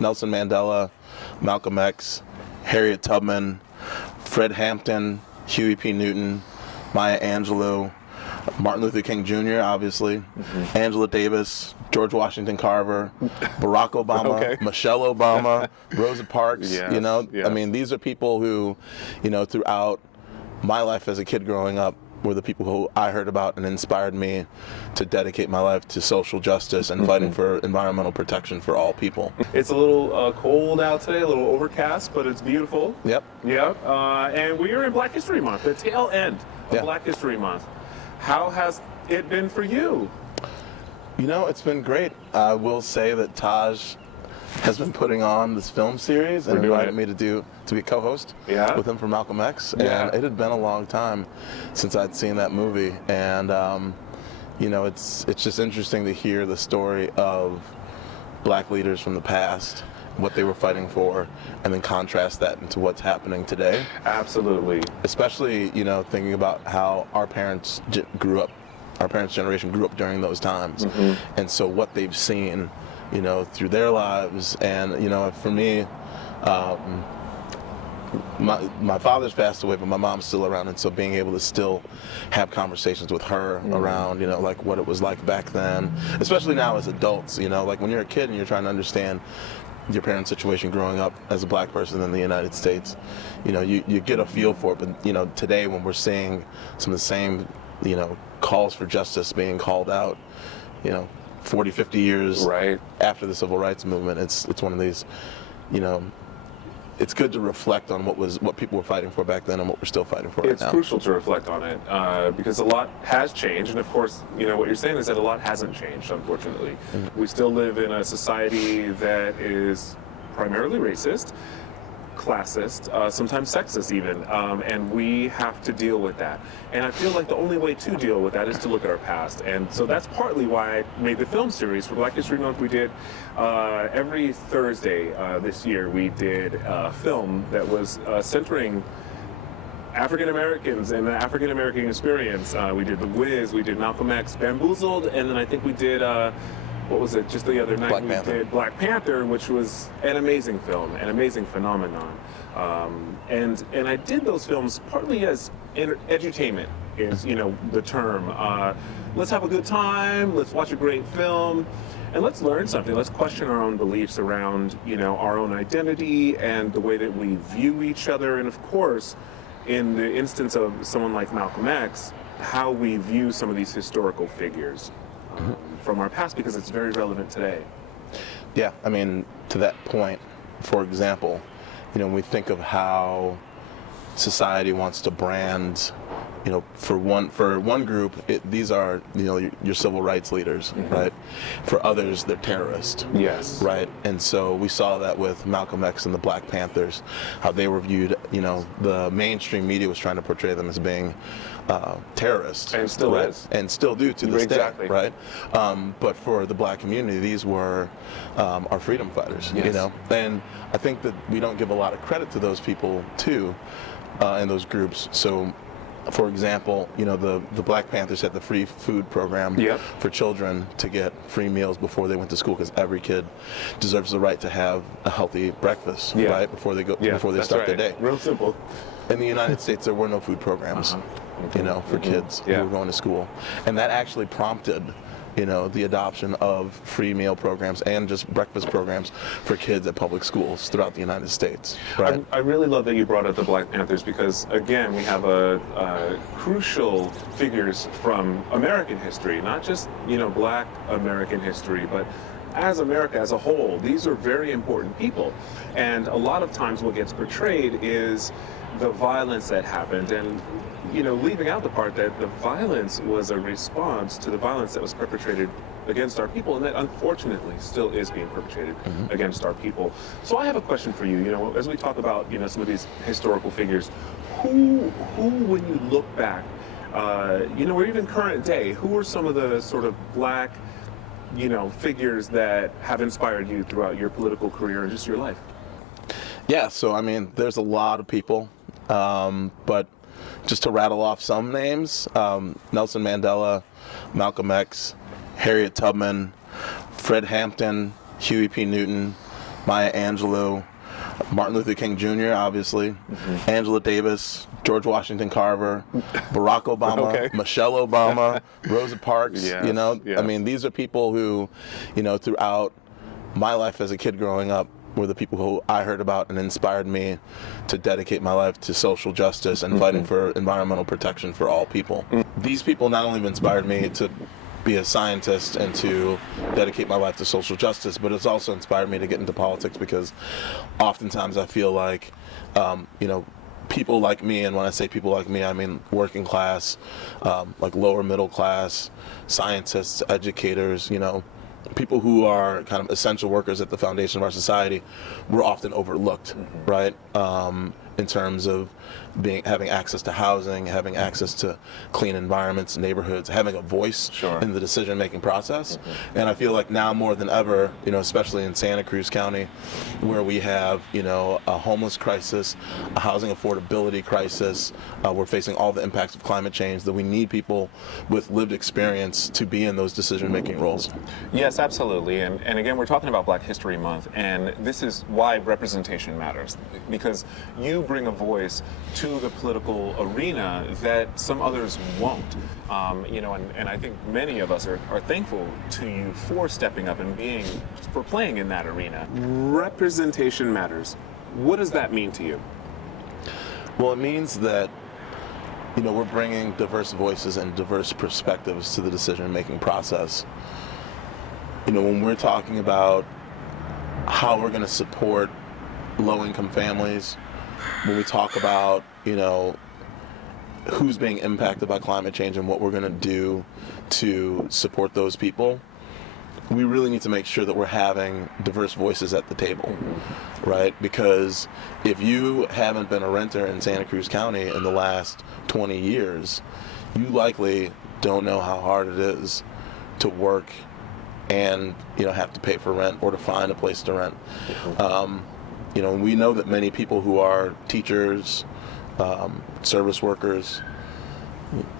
Nelson Mandela, Malcolm X, Harriet Tubman, Fred Hampton, Huey P. Newton, Maya Angelou, Martin Luther King Jr., obviously, Angela Davis, George Washington Carver, Barack Obama, Michelle Obama, Rosa Parks, you know. I mean, these are people who, you know, throughout my life as a kid growing up, were the people who I heard about and inspired me to dedicate my life to social justice and fighting for environmental protection for all people. It's a little cold out today, a little overcast, but it's beautiful. Yep. Yep. And we are in Black History Month, the tail end of Black History Month. How has it been for you? You know, it's been great. I will say that Taj has been putting on this film series and invited me to be a co-host with him for Malcolm X. And it had been a long time since I'd seen that movie. And you know, it's just interesting to hear the story of black leaders from the past, what they were fighting for, and then contrast that into what's happening today. Absolutely. Especially, you know, thinking about how our parents grew up, our parents' generation grew up during those times. And so what they've seen, you know, through their lives. And, you know, for me, my father's passed away, but my mom's still around, and so being able to still have conversations with her around, you know, like what it was like back then, especially now as adults, you know, like when you're a kid and you're trying to understand your parents' situation growing up as a black person in the United States, you know, you get a feel for it. But, you know, today when we're seeing some of the same, you know, calls for justice being called out, you know, 40, 50 years after the civil rights movement, it's one of these, you know, it's good to reflect on what people were fighting for back then and what we're still fighting for right now. It's crucial to reflect on it because a lot has changed, and of course, you know, what you're saying is that a lot hasn't changed, unfortunately. We still live in a society that is primarily racist, classist, sometimes sexist even, and we have to deal with that. And I feel like the only way to deal with that is to look at our past. And so that's partly why I made the film series for Black History Month. We did every Thursday this year, we did a film that was centering African Americans and the African American experience. We did The Wiz, we did Malcolm X, Bamboozled, and then I think we did what was it, just the other night did Black Panther, which was an amazing film, an amazing phenomenon. And I did those films partly as edutainment is, you know, the term. Let's have a good time, let's watch a great film, and let's learn something. Let's question our own beliefs around, you know, our own identity and the way that we view each other. And of course, in the instance of someone like Malcolm X, how we view some of these historical figures. From our past, because it's very relevant today. Yeah, I mean, to that point, for example, you know, when we think of how society wants to brand, you know, for one group, these are, you know, your civil rights leaders, right? For others, they're terrorists. Yes. Right? And so we saw that with Malcolm X and the Black Panthers, how they were viewed, you know, the mainstream media was trying to portray them as being terrorists. And still is. And still do to this day, right? But for the black community, these were our freedom fighters, you know? And I think that we don't give a lot of credit to those people, too, in those groups. So, for example, you know, the Black Panthers had the free food program for children to get free meals before they went to school, because every kid deserves the right to have a healthy breakfast, right, before they start their day. Real simple. In the United States, there were no food programs, you know, for kids who were going to school, and that actually prompted, you know, the adoption of free meal programs and just breakfast programs for kids at public schools throughout the United States. Right? I really love that you brought up the Black Panthers, because, again, we have crucial figures from American history, not just, you know, Black American history, but as America as a whole. These are very important people. And a lot of times what gets portrayed is the violence that happened, and, you know, leaving out the part that the violence was a response to the violence that was perpetrated against our people, and that unfortunately still is being perpetrated against our people. So I have a question for you. You know, as we talk about, you know, some of these historical figures, who when you look back, you know, or even current day, who are some of the sort of black, you know, figures that have inspired you throughout your political career and just your life? Yeah, so I mean, there's a lot of people, but just to rattle off some names, Nelson Mandela, Malcolm X, Harriet Tubman, Fred Hampton, Huey P. Newton, Maya Angelou, Martin Luther King Jr., obviously, Angela Davis, George Washington Carver, Barack Obama, Okay. Michelle Obama, Rosa Parks. Yes, You know, yes. I mean, these are people who, you know, throughout my life as a kid growing up, were the people who I heard about and inspired me to dedicate my life to social justice and fighting for environmental protection for all people. These people not only have inspired me to be a scientist and to dedicate my life to social justice, but it's also inspired me to get into politics, because oftentimes I feel like, you know, people like me, and when I say people like me, I mean working class, like lower middle class, scientists, educators, you know, people who are kind of essential workers at the foundation of our society, were often overlooked, right? In terms of having access to housing, having access to clean environments, neighborhoods, having a voice in the decision-making process. And I feel like now more than ever, you know, especially in Santa Cruz County, where we have, you know, a homeless crisis, a housing affordability crisis, we're facing all the impacts of climate change, that we need people with lived experience to be in those decision-making roles. Yes, absolutely. And again, we're talking about Black History Month, and this is why representation matters, because you bring a voice to the political arena that some others won't. You know, and I think many of us are thankful to you for stepping up and for playing in that arena. Representation matters. What does that mean to you? Well, it means that, you know, we're bringing diverse voices and diverse perspectives to the decision-making process. You know, when we're talking about how we're going to support low-income families, when we talk about, you know, who's being impacted by climate change and what we're going to do to support those people, we really need to make sure that we're having diverse voices at the table, right? Because if you haven't been a renter in Santa Cruz County in the last 20 years, you likely don't know how hard it is to work and, you know, have to pay for rent or to find a place to rent. You know, we know that many people who are teachers, service workers,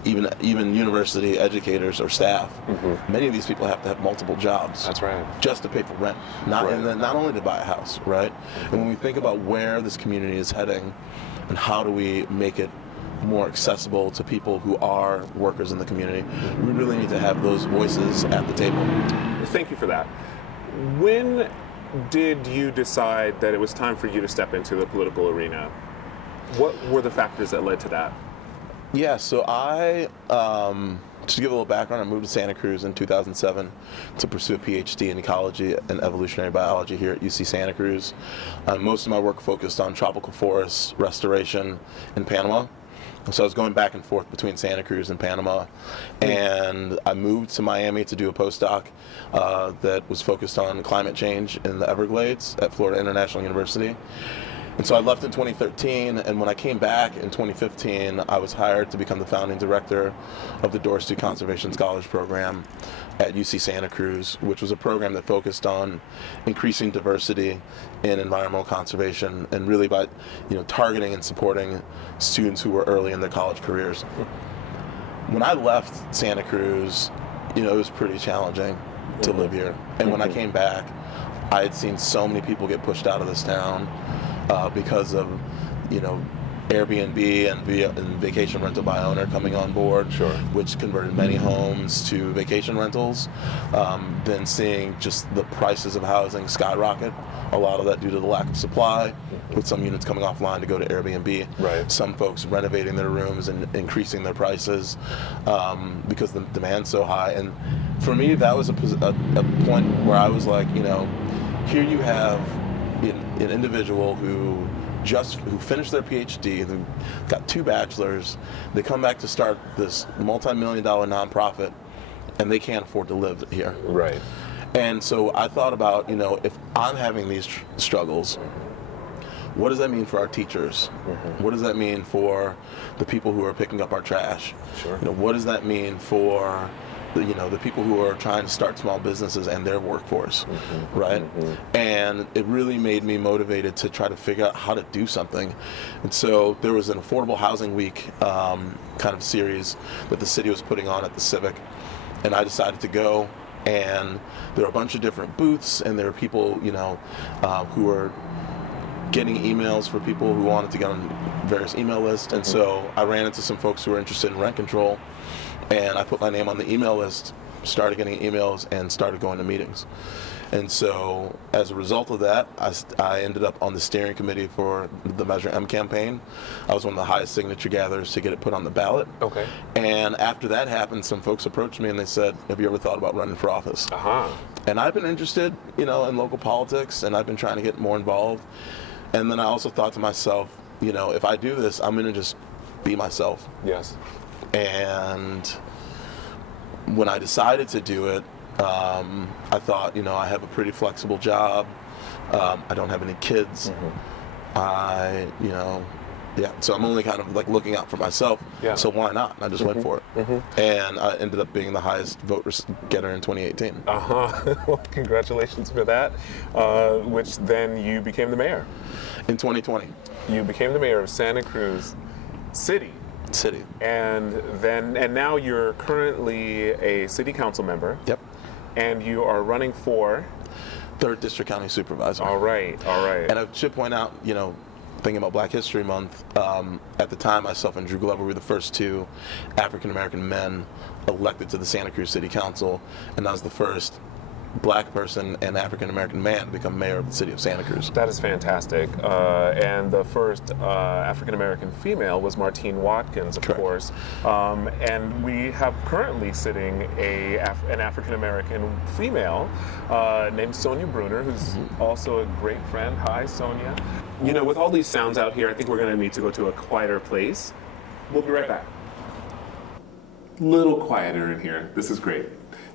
even university educators or staff, many of these people have to have multiple jobs. That's right. Just to pay for rent, and then not only to buy a house, right? And when we think about where this community is heading, and how do we make it more accessible to people who are workers in the community, we really need to have those voices at the table. Thank you for that. When did you decide that it was time for you to step into the political arena? What were the factors that led to that? Yeah, so I, to give a little background, I moved to Santa Cruz in 2007 to pursue a PhD in ecology and evolutionary biology here at UC Santa Cruz. Most of my work focused on tropical forest restoration in Panama. So I was going back and forth between Santa Cruz and Panama, and I moved to Miami to do a postdoc that was focused on climate change in the Everglades at Florida International University. And so I left in 2013, and when I came back in 2015, I was hired to become the founding director of the Dorsey Conservation Scholars Program at UC Santa Cruz, which was a program that focused on increasing diversity in environmental conservation, and really by, you know, targeting and supporting students who were early in their college careers. When I left Santa Cruz, you know, it was pretty challenging to live here. And when I came back, I had seen so many people get pushed out of this town because of, you know, Airbnb and vacation rental by owner coming on board, which converted many homes to vacation rentals. Then seeing just the prices of housing skyrocket, a lot of that due to the lack of supply, with some units coming offline to go to Airbnb. Right. Some folks renovating their rooms and increasing their prices because the demand's so high. And for me, that was a point where I was like, you know, here you have an individual who finished their PhD, who got 2 bachelors, they come back to start this multi-million-dollar nonprofit, and they can't afford to live here. Right. And so I thought about, you know, if I'm having these struggles, what does that mean for our teachers? What does that mean for the people who are picking up our trash? You know, what does that mean for the people who are trying to start small businesses and their workforce, right? And it really made me motivated to try to figure out how to do something. And so there was an Affordable Housing Week kind of series that the city was putting on at the Civic, and I decided to go And there were a bunch of different booths, and there were people, who were getting emails for people who wanted to get on various email lists. And so I ran into some folks who were interested in rent control, and I put my name on the email list, started getting emails, and started going to meetings. And so as a result of that, I ended up on the steering committee for the Measure M campaign. I was one of the highest signature gatherers to get it put on the ballot. Okay. And after that happened, some folks approached me and they said, have you ever thought about running for office? And I've been interested, in local politics, and I've been trying to get more involved. And then I also thought to myself, if I do this, I'm going to just be myself. Yes. And when I decided to do it, I thought, I have a pretty flexible job. I don't have any kids. So I'm only kind of like looking out for myself. Yeah. So why not? I just went for it. And I ended up being the highest vote getter in 2018. Well, congratulations for that. Which then you became the mayor. In 2020. You became the mayor of Santa Cruz City. And now you're currently a city council member. Yep. And you are running for 3rd District County Supervisor. All right. And I should point out, thinking about Black History Month, at the time myself and Drew Glover were the first 2 African American men elected to the Santa Cruz City Council, and I was the first Black person and African American man to become mayor of the city of Santa Cruz. That is fantastic. And the first African American female was Martine Watkins, of Correct. course. And we have currently sitting an African American female named Sonia Bruner, who's also a great friend. Hi, Sonia. With all these sounds out here, I think we're going to need to go to a quieter place. We'll be right back. Little quieter in here. This is great.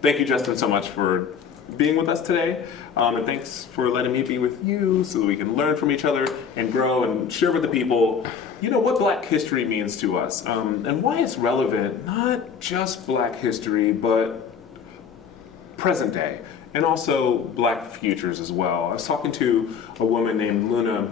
Thank you, Justin, so much for being with us today, and thanks for letting me be with you so that we can learn from each other and grow and share with the people, what Black history means to us, and why it's relevant, not just Black history, but present day, and also Black futures as well. I was talking to a woman named Luna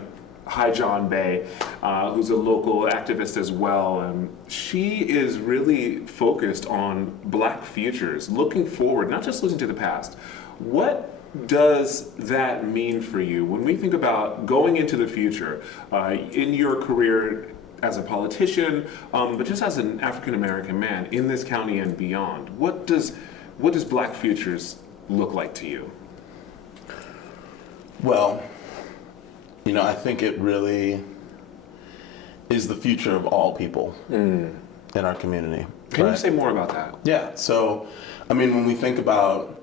John Bay, who's a local activist as well, and she is really focused on Black futures, looking forward, not just looking to the past. What does that mean for you when we think about going into the future in your career as a politician, but just as an African American man in this county and beyond? What does Black futures look like to you? Well, I think it really is the future of all people in our community. Can you say more about that? Yeah. So, when we think about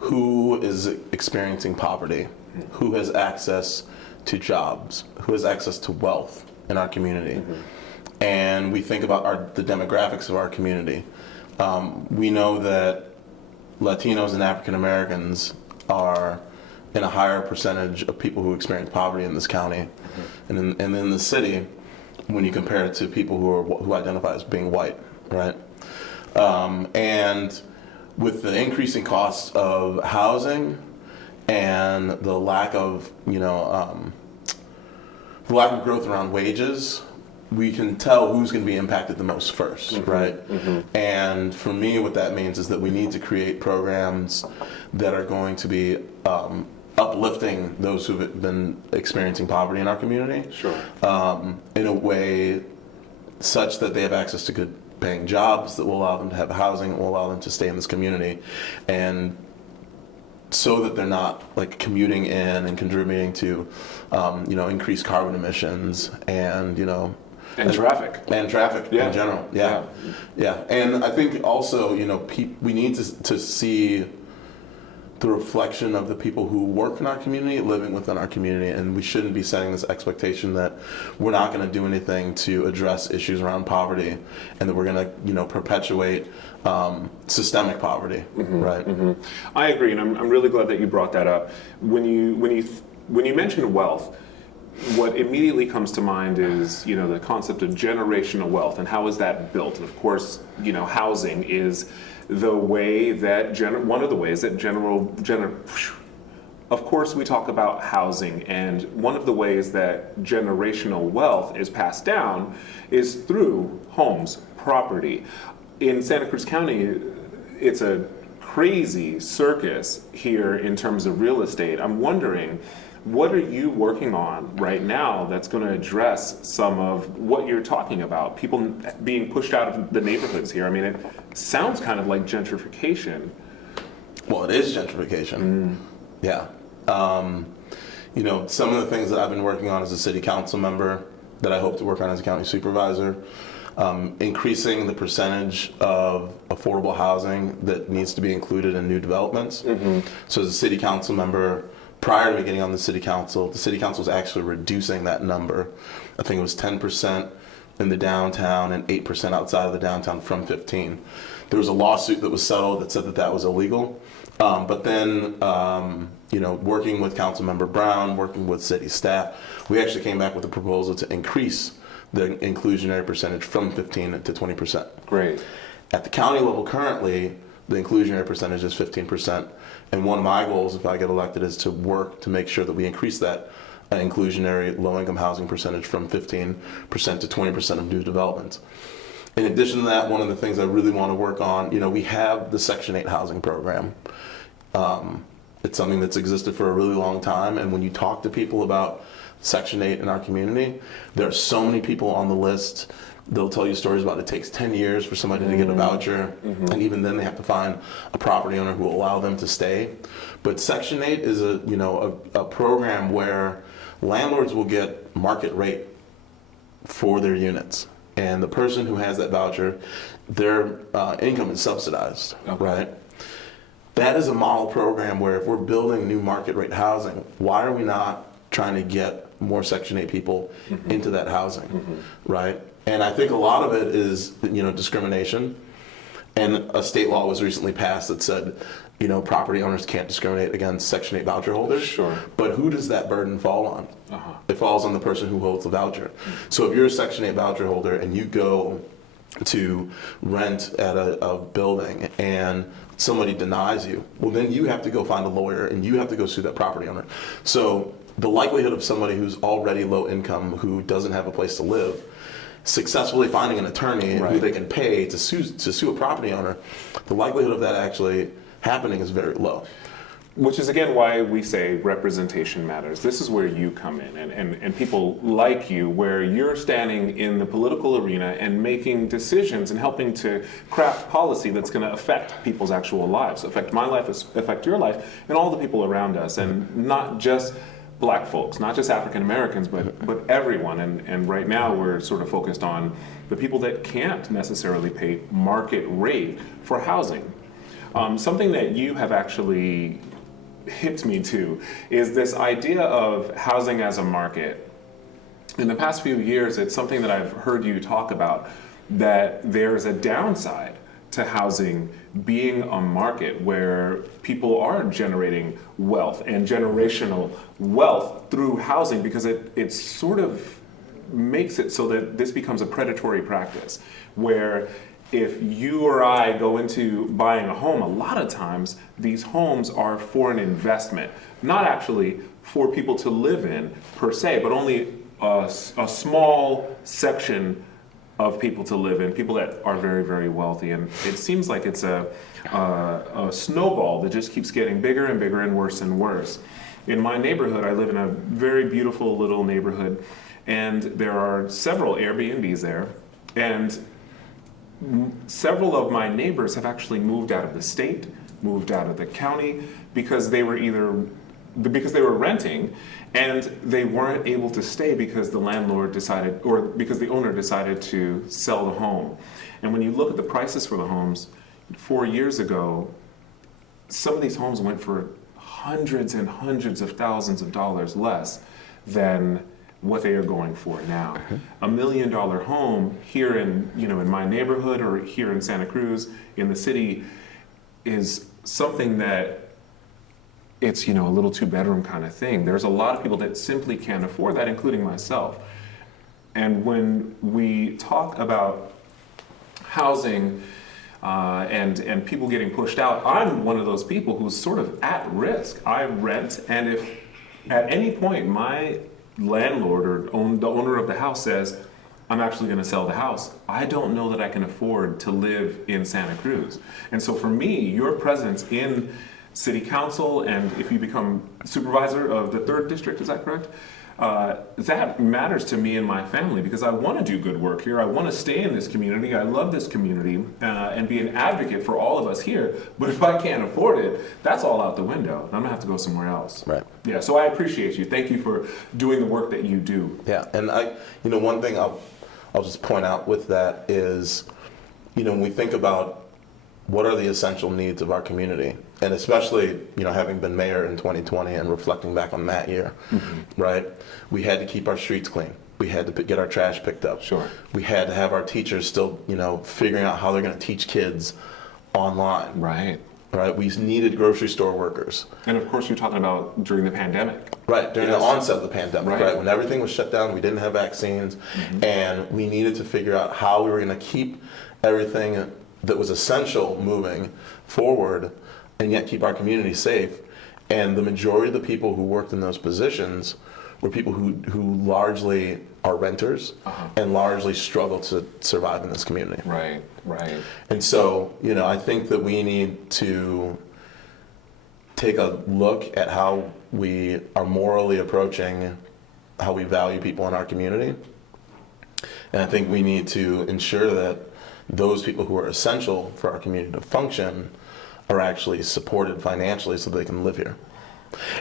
who is experiencing poverty, who has access to jobs, who has access to wealth in our community, and we think about the demographics of our community, we know that Latinos and African Americans are in a higher percentage of people who experience poverty in this county, and in the city, when you compare it to people who identify as being white, right? And with the increasing costs of housing and the lack of growth around wages, we can tell who's going to be impacted the most first, right? And for me, what that means is that we need to create programs that are going to be uplifting those who've been experiencing poverty in our community. Sure. In a way such that they have access to good paying jobs that will allow them to have housing, that will allow them to stay in this community, and so that they're not commuting in and contributing to increased carbon emissions and traffic in general. Yeah. And I think also we need to see the reflection of the people who work in our community living within our community, and we shouldn't be setting this expectation that we're not going to do anything to address issues around poverty, and that we're going to perpetuate systemic poverty, right? I agree, and I'm really glad that you brought that up. When you mention wealth, what immediately comes to mind is the concept of generational wealth and how is that built. And of course, housing is the way that one of the ways that of course we talk about housing, and one of the ways that generational wealth is passed down is through homes, property. In Santa Cruz County, it's a crazy circus here in terms of real estate. I'm wondering, what are you working on right now that's going to address some of what you're talking about? People being pushed out of the neighborhoods here. I mean, it sounds kind of like gentrification. Well, it is gentrification. Yeah. You know, some of the things that I've been working on as a city council member that I hope to work on as a county supervisor, increasing the percentage of affordable housing that needs to be included in new developments. So as a city council member, prior to me getting on the city council was actually reducing that number. I think it was 10% in the downtown and 8% outside of the downtown from 15. There was a lawsuit that was settled that said that that was illegal. But then, you know, working with Councilmember Brown, working with city staff, we actually came back with a proposal to increase the inclusionary percentage from 15 to 20%. Great. At the county level currently, the inclusionary percentage is 15%. And one of my goals, if I get elected, is to work to make sure that we increase that inclusionary low-income housing percentage from 15% to 20% of new developments. In addition to that, one of the things I really want to work on, you know, we have the Section 8 housing program. It's something that's existed for a really long time, and when you talk to people about Section 8 in our community, there are so many people on the list. They'll tell you stories about it takes 10 years for somebody to get a voucher, and even then they have to find a property owner who will allow them to stay. But Section 8 is a program where landlords will get market rate for their units. And the person who has that voucher, their income is subsidized, right? That is a model program where if we're building new market rate housing, why are we not trying to get more Section 8 people into that housing, right? And I think a lot of it is, you know, discrimination. And a state law was recently passed that said, you know, property owners can't discriminate against Section 8 voucher holders. Sure. But who does that burden fall on? It falls on the person who holds the voucher. So if you're a Section 8 voucher holder and you go to rent at a building and somebody denies you, well, then you have to go find a lawyer and you have to go sue that property owner. So the likelihood of somebody who's already low income, who doesn't have a place to live, successfully finding an attorney who they can pay to sue a property owner, the likelihood of that actually happening is very low. Which is again why we say representation matters. This is where you come in, and people like you, where you're standing in the political arena and making decisions and helping to craft policy that's going to affect people's actual lives, affect my life, affect your life, and all the people around us, and not just Black folks, not just African Americans, but everyone. And right now we're sort of focused on the people that can't necessarily pay market rate for housing. Something that you have actually hit me to is this idea of housing as a market. In the past few years, it's something that I've heard you talk about, that there's a downside to housing being a market where people are generating wealth and generational wealth through housing, because it sort of makes it so that this becomes a predatory practice, where if you or I go into buying a home, a lot of times these homes are for an investment, not actually for people to live in per se, but only a small section of people to live in, people that are very, very wealthy. And it seems like it's a snowball that just keeps getting bigger and bigger and worse and worse. In my neighborhood, I live in a very beautiful little neighborhood, and there are several Airbnbs there, and several of my neighbors have actually moved out of the state, moved out of the county, because they were renting, and they weren't able to stay because the landlord decided, or because the owner decided to sell the home. And when you look at the prices for the homes, 4 years ago, some of these homes went for hundreds and hundreds of thousands of dollars less than what they are going for now. $1 million home here in my neighborhood, or here in Santa Cruz in the city, is something that it's a little two-bedroom kind of thing. There's a lot of people that simply can't afford that, including myself. And when we talk about housing and people getting pushed out, I'm one of those people who's sort of at risk. I rent, and if at any point my landlord or the owner of the house says, I'm actually going to sell the house. I don't know that I can afford to live in Santa Cruz. And so for me, your presence in city council, and if you become supervisor of the 3rd district, is that correct? That matters to me and my family because I want to do good work here. I want to stay in this community. I love this community and be an advocate for all of us here. But if I can't afford it, that's all out the window. I'm going to have to go somewhere else. Right. Yeah, so I appreciate you. Thank you for doing the work that you do. Yeah, and one thing I'll just point out with that is, when we think about what are the essential needs of our community, and especially, having been mayor in 2020 and reflecting back on that year, right? We had to keep our streets clean. We had to get our trash picked up. Sure. We had to have our teachers still, figuring out how they're going to teach kids online. Right. Right. We needed grocery store workers. And of course, you're talking about during the pandemic. Right, during the onset of the pandemic, Right. right? When everything was shut down, we didn't have vaccines, and we needed to figure out how we were going to keep everything that was essential moving forward and yet keep our community safe. And the majority of the people who worked in those positions were people who largely are renters and largely struggle to survive in this community. Right, right. And so, I think that we need to take a look at how we are morally approaching how we value people in our community. And I think we need to ensure that those people who are essential for our community to function are actually supported financially so they can live here.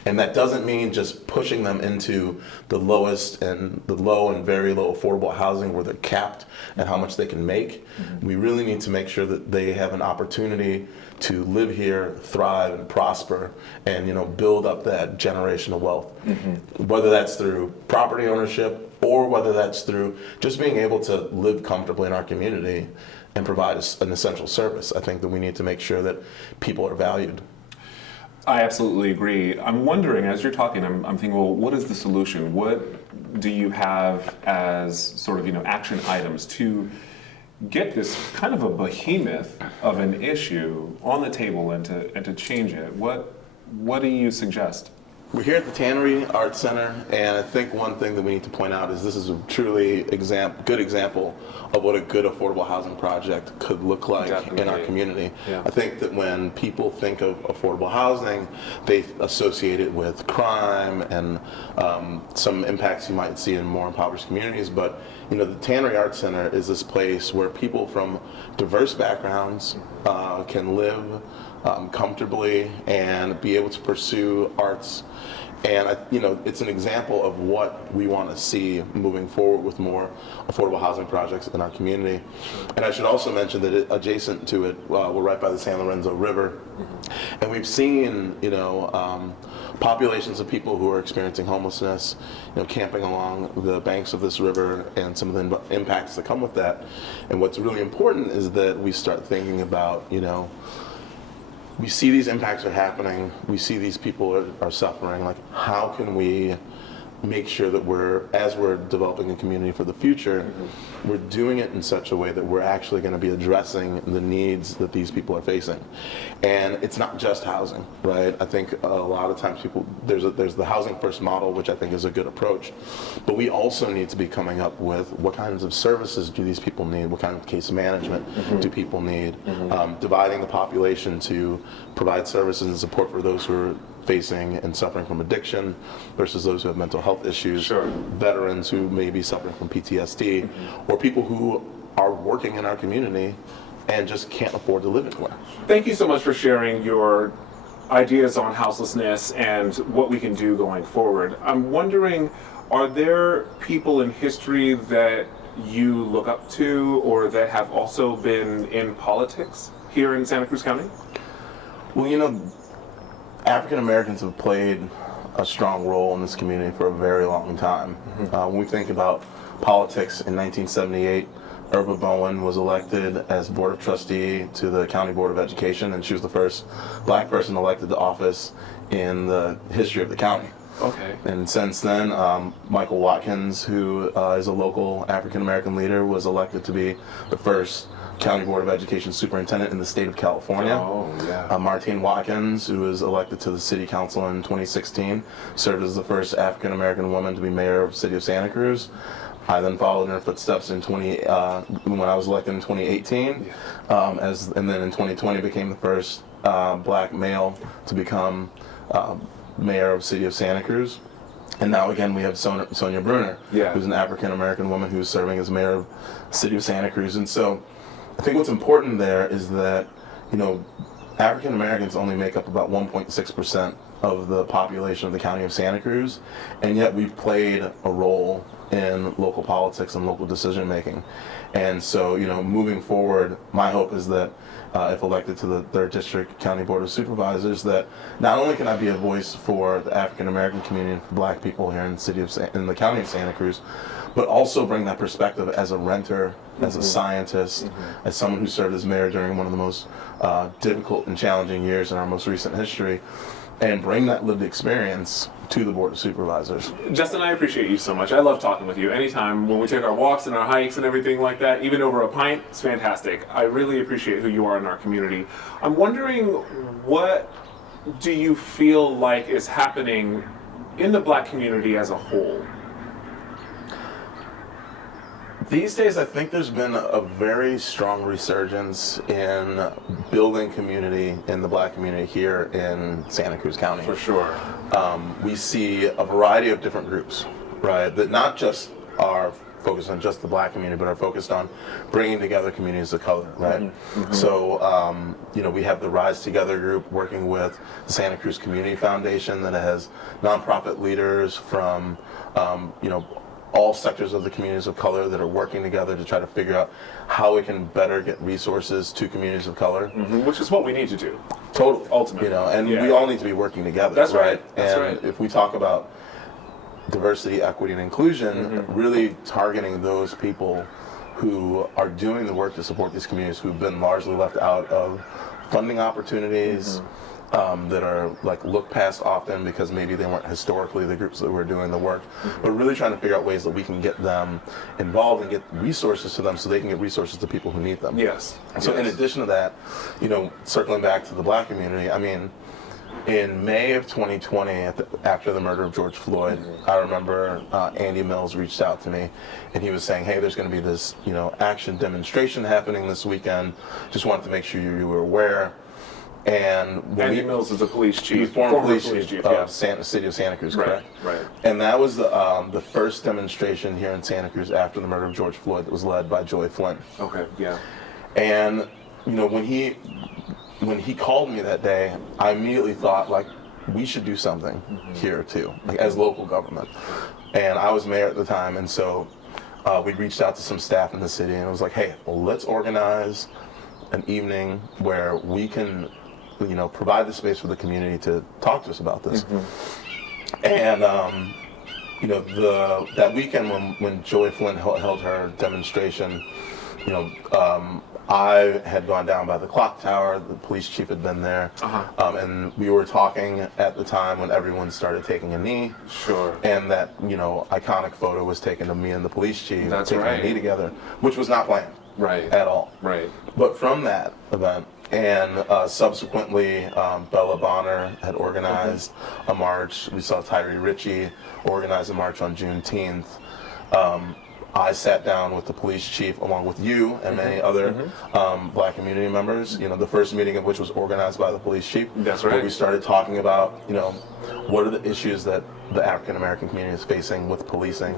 And that doesn't mean just pushing them into the lowest and the low and very low affordable housing where they're capped and how much they can make. We really need to make sure that they have an opportunity to live here, thrive, and prosper, and build up that generational wealth. Whether that's through property ownership or whether that's through just being able to live comfortably in our community and provide an essential service. I think that we need to make sure that people are valued. I absolutely agree. I'm wondering, as you're talking, I'm thinking, well, what is the solution? What do you have as sort of, action items to get this kind of a behemoth of an issue on the table and to change it? What do you suggest? We're here at the Tannery Art Center, and I think one thing that we need to point out is this is a truly good example of what a good affordable housing project could look like in our community. Yeah. I think that when people think of affordable housing, they associate it with crime and some impacts you might see in more impoverished communities. But the Tannery Art Center is this place where people from diverse backgrounds can live comfortably and be able to pursue arts. And it's an example of what we want to see moving forward with more affordable housing projects in our community. And I should also mention that adjacent to it, we're right by the San Lorenzo River, and we've seen populations of people who are experiencing homelessness, camping along the banks of this river, and some of the impacts that come with that. And what's really important is that we start thinking about we see these impacts are happening, we see these people are suffering, like how can we make sure that as we're developing a community for the future, we're doing it in such a way that we're actually going to be addressing the needs that these people are facing. And it's not just housing, right? I think a lot of times there's the housing first model, which I think is a good approach, but we also need to be coming up with what kinds of services do these people need, what kind of case management do people need, dividing the population to provide services and support for those who are facing and suffering from addiction versus those who have mental health issues, veterans who may be suffering from PTSD, or people who are working in our community and just can't afford to live anywhere. Thank you so much for sharing your ideas on houselessness and what we can do going forward. I'm wondering, are there people in history that you look up to or that have also been in politics here in Santa Cruz County? Well, African Americans have played a strong role in this community for a very long time. When we think about politics, in 1978, Irva Bowen was elected as Board of Trustee to the County Board of Education, and she was the first black person elected to office in the history of the county. Okay. And since then, Michael Watkins, who is a local African American leader, was elected to be the first County Board of Education Superintendent in the state of California. Oh, yeah. Martine Watkins, who was elected to the City Council in 2016, served as the first African American woman to be mayor of the city of Santa Cruz. I then followed in her footsteps in when I was elected in 2018, and then in 2020 became the first black male to become mayor of the city of Santa Cruz. And now again we have Sonia Bruner, who's an African American woman who's serving as mayor of the city of Santa Cruz. And so I think what's important there is that, you know, African Americans only make up about 1.6% of the population of the county of Santa Cruz, and yet we've played a role in local politics and local decision making. And so, you know, moving forward, my hope is that if elected to the 3rd District County Board of Supervisors, that not only can I be a voice for the African American community, for black people here in the county of Santa Cruz, but also bring that perspective as a renter, as a scientist, as someone who served as mayor during one of the most difficult and challenging years in our most recent history, and bring that lived experience to the Board of Supervisors. Justin, I appreciate you so much. I love talking with you. Anytime when we take our walks and our hikes and everything like that, even over a pint, it's fantastic. I really appreciate who you are in our community. I'm wondering, what do you feel like is happening in the black community as a whole? These days, I think there's been a very strong resurgence in building community in the black community here in Santa Cruz County. For sure. We see a variety of different groups, right, that not just are focused on just the black community, but are focused on bringing together communities of color, right? So, you know, we have the Rise Together group working with the Santa Cruz Community Foundation that has nonprofit leaders from, you know, all sectors of the communities of color that are working together to try to figure out how we can better get resources to communities of color. Which is what we need to do. Totally. Ultimately. You know, and we all need to be working together. That's right. That's and right. if we talk about diversity, equity, and inclusion, really targeting those people who are doing the work to support these communities who've been largely left out of funding opportunities, that are like looked past often because maybe they weren't historically the groups that were doing the work, but really trying to figure out ways that we can get them involved and get resources to them so they can get resources to people who need them. Yes. So in addition to that, you know, circling back to the black community, I mean, in May of 2020, after the murder of George Floyd, I remember Andy Mills reached out to me, and he was saying, "Hey, there's going to be this, you know, action demonstration happening this weekend. Just wanted to make sure you were aware." And Andy Mills is a police chief. He was former police chief of City of Santa Cruz, correct? Right. And that was the first demonstration here in Santa Cruz after the murder of George Floyd that was led by Joy Flynn. Okay. Yeah. And you know, when he called me that day, I immediately thought, like, we should do something here too, like as local government. And I was mayor at the time, and so we reached out to some staff in the city, and it was like, hey, well, let's organize an evening where we can, you know, provide the space for the community to talk to us about this. And you know, that weekend when Joy Flynn held her demonstration, you know, I had gone down by the clock tower. The police chief had been there, and we were talking at the time when everyone started taking a knee. Sure. And that, you know, iconic photo was taken of me and the police chief taking right. a knee together, which was not planned. Right. At all. Right. But from that event, and subsequently, Bella Bonner had organized a march. We saw Tyree Ritchie organize a march on Juneteenth. I sat down with the police chief along with you and many other black community members, you know, the first meeting of which was organized by the police chief. That's right. Where we started talking about, you know, what are the issues that the African American community is facing with policing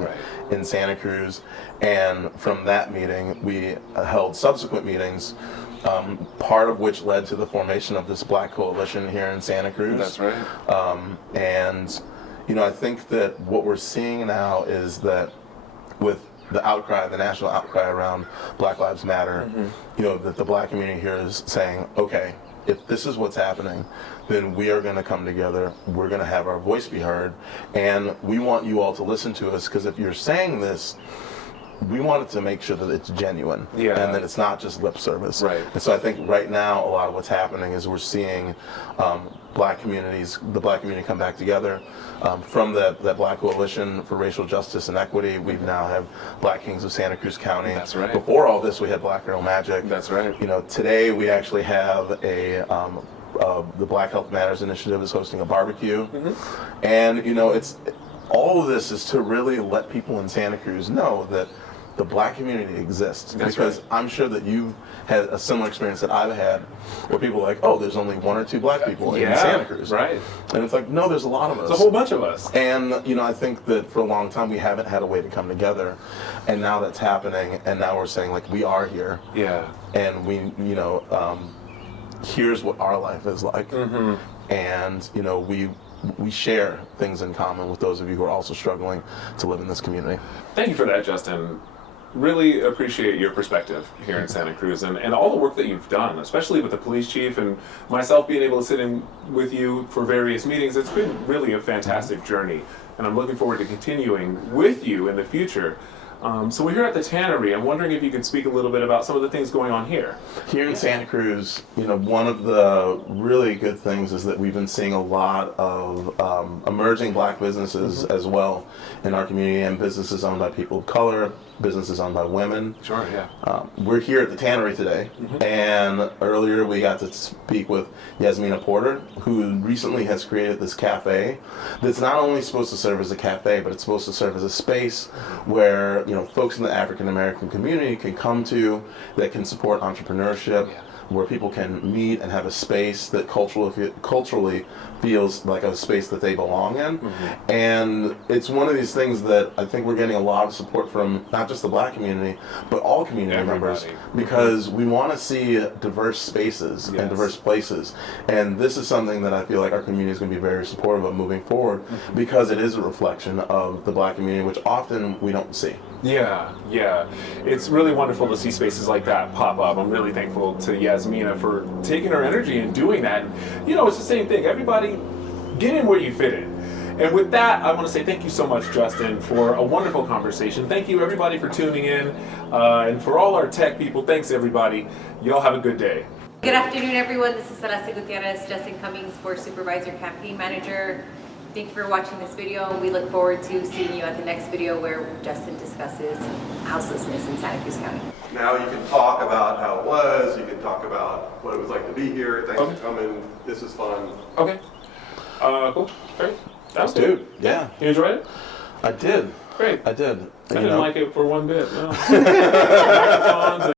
in Santa Cruz. And from that meeting, we held subsequent meetings, part of which led to the formation of this black coalition here in Santa Cruz. That's right. And, you know, I think that what we're seeing now is that with the outcry, the national outcry around Black Lives Matter, you know, that the black community here is saying, okay, if this is what's happening, then we are going to come together, we're going to have our voice be heard, and we want you all to listen to us, because if you're saying this, we wanted to make sure that it's genuine and that it's not just lip service. Right. And so I think right now a lot of what's happening is we're seeing black communities, the black community come back together. From that Black Coalition for Racial Justice and Equity, we now have Black Kings of Santa Cruz County. That's right. Before all this, we had Black Girl Magic. That's right. You know, today we actually have the Black Health Matters Initiative is hosting a barbecue. And, you know, all of this is to really let people in Santa Cruz know that the black community exists. That's because right. I'm sure that you've had a similar experience that I've had, where people are like, oh, there's only 1 or 2 black people in Santa Cruz. Right. And it's like, no, there's a lot of us. It's a whole bunch of us. And, you know, I think that for a long time we haven't had a way to come together. And now that's happening, and now we're saying, like, we are here. Yeah. And we, you know, here's what our life is like. Mm-hmm. And, you know, we share things in common with those of you who are also struggling to live in this community. Thank you for that, Justin. Really appreciate your perspective here in Santa Cruz and all the work that you've done, especially with the police chief and myself being able to sit in with you for various meetings. It's been really a fantastic journey, and I'm looking forward to continuing with you in the future. So we're here at the Tannery. I'm wondering if you could speak a little bit about some of the things going on here. Here in Santa Cruz, you know, one of the really good things is that we've been seeing a lot of emerging black businesses as well in our community, and businesses owned by people of color, businesses owned by women. Sure, yeah. We're here at the Tannery today, and earlier we got to speak with Yasmina Porter, who recently has created this cafe that's not only supposed to serve as a cafe, but it's supposed to serve as a space where, you know, folks in the African American community can come to, that can support entrepreneurship, where people can meet and have a space that culturally feels like a space that they belong in. And it's one of these things that I think we're getting a lot of support from not just the black community, but all community members, because we want to see diverse spaces and diverse places. And this is something that I feel like our community is going to be very supportive of moving forward, because it is a reflection of the black community, which often we don't see. Yeah, yeah. It's really wonderful to see spaces like that pop up. I'm really thankful to Yasmina for taking her energy and doing that. You know, it's the same thing. Everybody, get in where you fit in. And with that, I want to say thank you so much, Justin, for a wonderful conversation. Thank you, everybody, for tuning in. And for all our tech people, thanks, everybody. Y'all have a good day. Good afternoon, everyone. This is Celeste Gutierrez, Justin Cummings, Force Supervisor Campaign Manager. Thank you for watching this video. We look forward to seeing you at the next video where Justin discusses houselessness in Santa Cruz County. Now you can talk about how it was, you can talk about what it was like to be here. Thanks for coming. This is fun. Okay. Cool. Great. That was Dude, good. yeah. You enjoyed it? I did. Great. I did. I didn't like it for one bit. No. Microphones